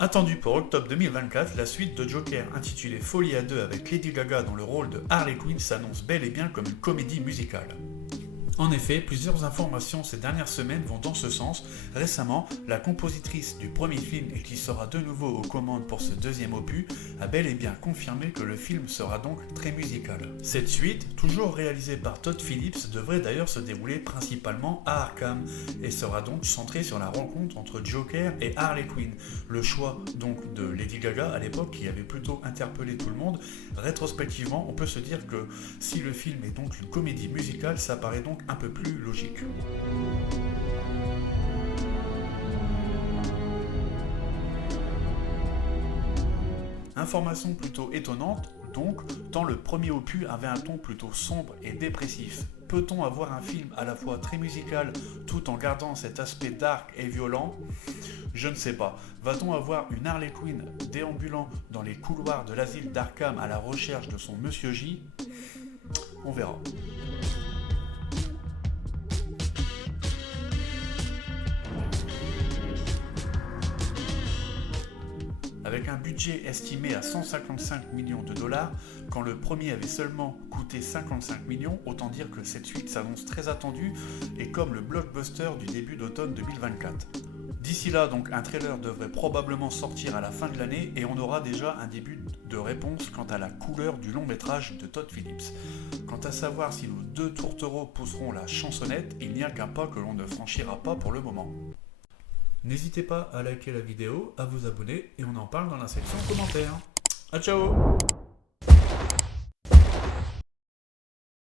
Attendu pour octobre 2024, la suite de Joker intitulée Folie à deux avec Lady Gaga dans le rôle de Harley Quinn s'annonce bel et bien comme une comédie musicale. En effet, plusieurs informations ces dernières semaines vont dans ce sens. Récemment, la compositrice du premier film et qui sera de nouveau aux commandes pour ce deuxième opus a bel et bien confirmé que le film sera donc très musical. Cette suite, toujours réalisée par Todd Phillips, devrait d'ailleurs se dérouler principalement à Arkham et sera donc centrée sur la rencontre entre Joker et Harley Quinn. Le choix donc de Lady Gaga à l'époque qui avait plutôt interpellé tout le monde. Rétrospectivement, on peut se dire que si le film est donc une comédie musicale, ça paraît donc un peu plus logique. Information plutôt étonnante, donc, tant le premier opus avait un ton plutôt sombre et dépressif. Peut-on avoir un film à la fois très musical tout en gardant cet aspect dark et violent ? Je ne sais pas. Va-t-on avoir une Harley Quinn déambulant dans les couloirs de l'asile d'Arkham à la recherche de son Monsieur J ? On verra. Avec un budget estimé à 155 millions de dollars, quand le premier avait seulement coûté 55 millions, autant dire que cette suite s'annonce très attendue et comme le blockbuster du début d'automne 2024. D'ici là, donc, un trailer devrait probablement sortir à la fin de l'année et on aura déjà un début de réponse quant à la couleur du long métrage de Todd Phillips. Quant à savoir si nos deux tourtereaux pousseront la chansonnette, il n'y a qu'un pas que l'on ne franchira pas pour le moment. N'hésitez pas à liker la vidéo, à vous abonner et on en parle dans la section commentaires. A ciao!